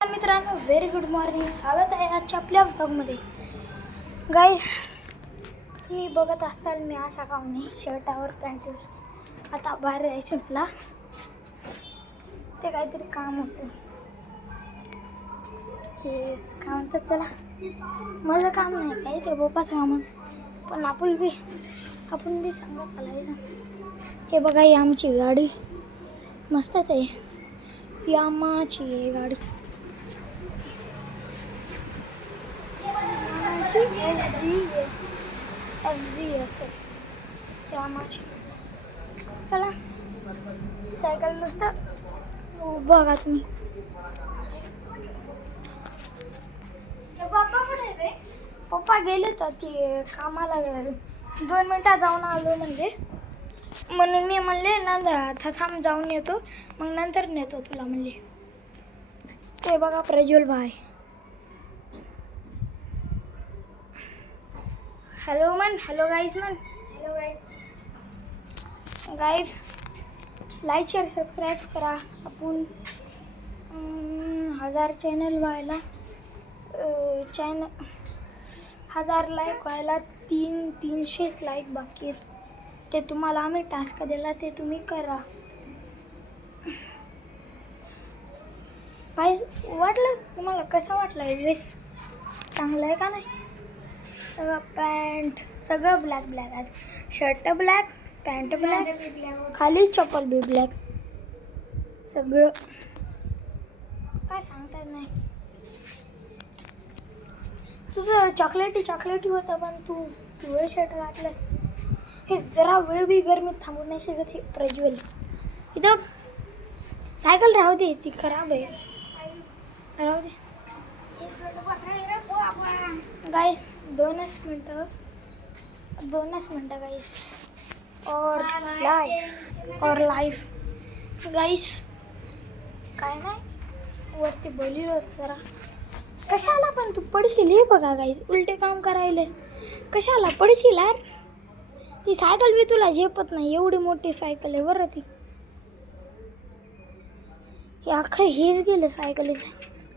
मित्रांनो, very good morning. स्वागत आहे आजच्या आपल्या ब्लॉगमध्ये. गाईज, तुम्ही बघत असताल मी असा काम नाही शर्टावर पॅन्टवर आता बाहेर जायचं मला. ते काहीतरी काम होतं, हे काय म्हणतात त्याला, माझं काम नाही काही, ते बाप्पाचं काम होतं. पण आपण बी सांगा चालायचं. हे बघा, ही आमची गाडी मस्तच आहे, यामाची आहे गाडी. FZS यामाची. चला, सायकल मस्त बघा तुम्ही. पप्पा गेले तर ते कामाला गेले, 2 मिनटात जाऊन आलो म्हणून मी म्हणले ना आता थांब जाऊन येतो, मग नंतर नेतो तुला म्हणले. ते बघा प्रज्वल भाई. Hello guys. Like share subscribe करा. आपण 1000 चॅनल व्हायला 1000 लाईक व्हायला 300 लाईक बाकी आहेत. ते तुम्हाला आम्ही टास्क दिला, ते तुम्ही करा. गाईज, वाटलं तुम्हाला कसा वाटला ड्रेस? चांगला आहे का नाही? सगळं पॅन्ट सगळं ब्लॅक आहे. शर्ट ब्लॅक, पॅन्ट ब्लॅक, खाली चप्पल बी ब्लॅक, सगळं काय सांगता नाही. तुझं चॉकलेटी होतं, पण तू पिवळे शर्ट घातलंस. हे जरा वेळ बी गरमीत थांबू नाही शकत. हे प्रज्वल इथं सायकल राहू दे, ती खराब आहे, राहू दे. गाईस, 2 मिनटं गाईस. और लाईफ गाईस. काय नाही, वरती बोलिलो होतं जरा. कशाला पण तू पडशील, हे बघा गाईस, उलटे काम करायले. कशाला पडशील यार? ती सायकल बी तुला झेपत नाही, एवढी मोठी सायकल आहे बरं ती. हे अख्खं हेच गेलं सायकलीचं.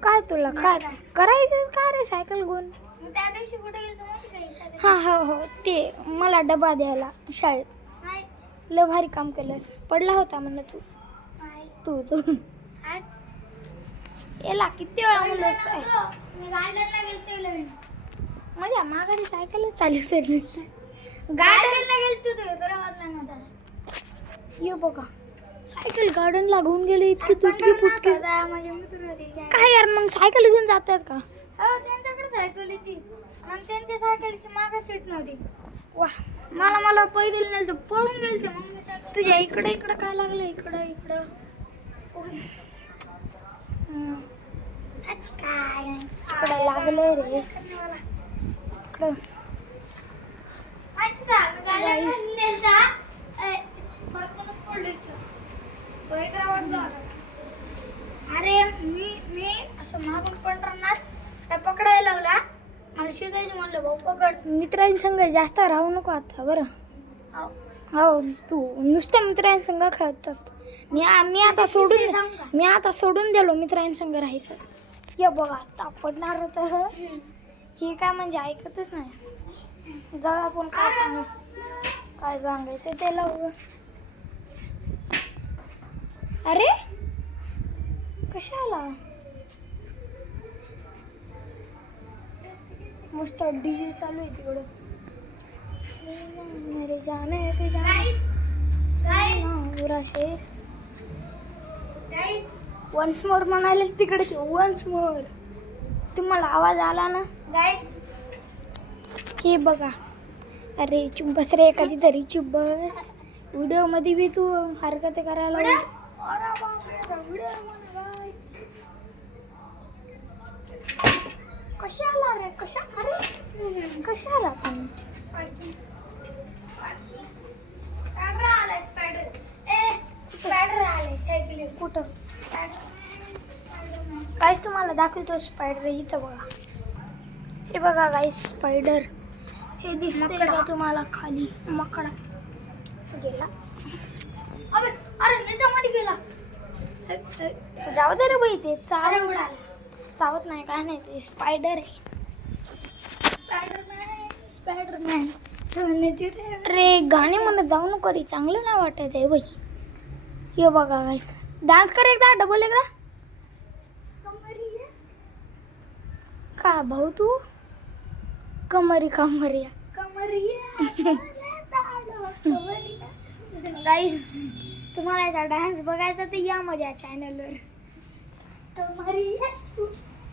काय तुला काय करायचं का रे सायकल घेऊन? त्या दिवशी कुठे गेलो? हो, ते मला डबा द्यायला शाळेत. लय भारी काम केलंस. पडला होता म्हणलं तू याला किती वेळा म्हणलं. माझ्या माघारी सायकलच चालू नुसतं. गार्डनला गेलो ये बघा, सायकल गार्डनला घेऊन गेली, इतकी तुटकी फुटकी. काय यार, मग सायकल घेऊन जातात का? त्यांच्याकडे सायकल होती, त्यांच्या सायकलची मागे सीट नव्हती. वा, मला पैदल नेलं तर पळून गेलते. मग तुझ्या इकडे काय लागलं? इकडं इकडं लागलं रे. इकडं अरे मी असं मागून पण राहणार, काय पकडायला लावला. मला शिकायचं म्हणलं, भाऊ पकड. मित्रांसंग जास्त राहू नको आता बरं. हो, तू नुसत्या मित्रांसंग खेळत असतो. मी आता सोडून दिलो मित्रांसंग राहायचं. ये बघा, आता पडणार होतं. हे काय म्हणजे ऐकतच नाही. जाऊ आपण काय सांगायचं त्याला. अरे कशाला मस्त डीजे चालू आहे तिकडं. मेरे जाने पूरा शेर वन्स मोर म्हणाले तिकडे. वन्स मोर तुम्हाला आवाज आला ना गाईज? हे बघा. अरे चुप बस रे, कधीतरी चुप बस. व्हिडिओ मध्ये बी तू हरकत करायला. कशाला पण कुठं गाईस तुम्हाला दाखवतो स्पायडर. इथं बघा, हे बघा गाईस स्पायडर. हे दिसतंय का तुम्हाला? खाली मकडा गेला. अरे त्याच्यामध्ये गेला. जाऊ दे रे बाई, ते चार उडाला. चावत नाही काय नाही ते स्पायडर आहे. स्पायडरमॅन अरे गाणे म्हणत जाऊ नको रे चांगलं नाही वाटत आहे बाई. ये बघा गाईस डान्स कर एकदा डबल एकदा का भाऊ तू कमरिया गाईस तुम्हाला याचा डान्स बघायचा तर या माझ्या चॅनलवर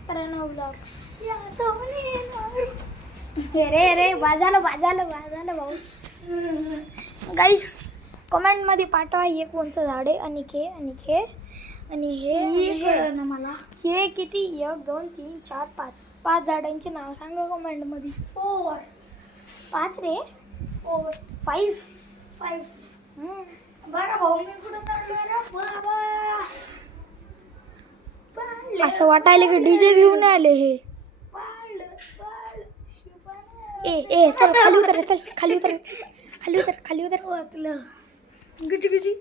प्रणव ब्लॉग्स. रे वाजालं भाऊ. गाईस कमेंट मध्ये पाठवा हे कोणचं झाड आहे आणि हे ना मला हे किती 1 2 3 4 5 झाडांची नाव सांगा कमेंट मध्ये. 4 5 रे 4 5 बघा भाऊ मी कुठं चढलो असं वाटायला की डीजे घेऊन आले हे. ए चल खाली उतर वाटलं गुजी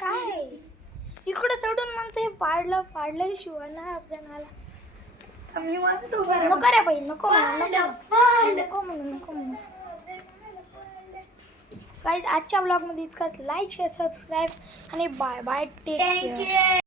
काय इकडं चढून म्हणते पाडलं शिवाना जणाला मी म्हणतो नको रे बाई नको म्हणून गाईज आजच्या ब्लॉगमध्ये इतकंच. लाईक शेअर सबस्क्राईब आणि बाय टेक केअर.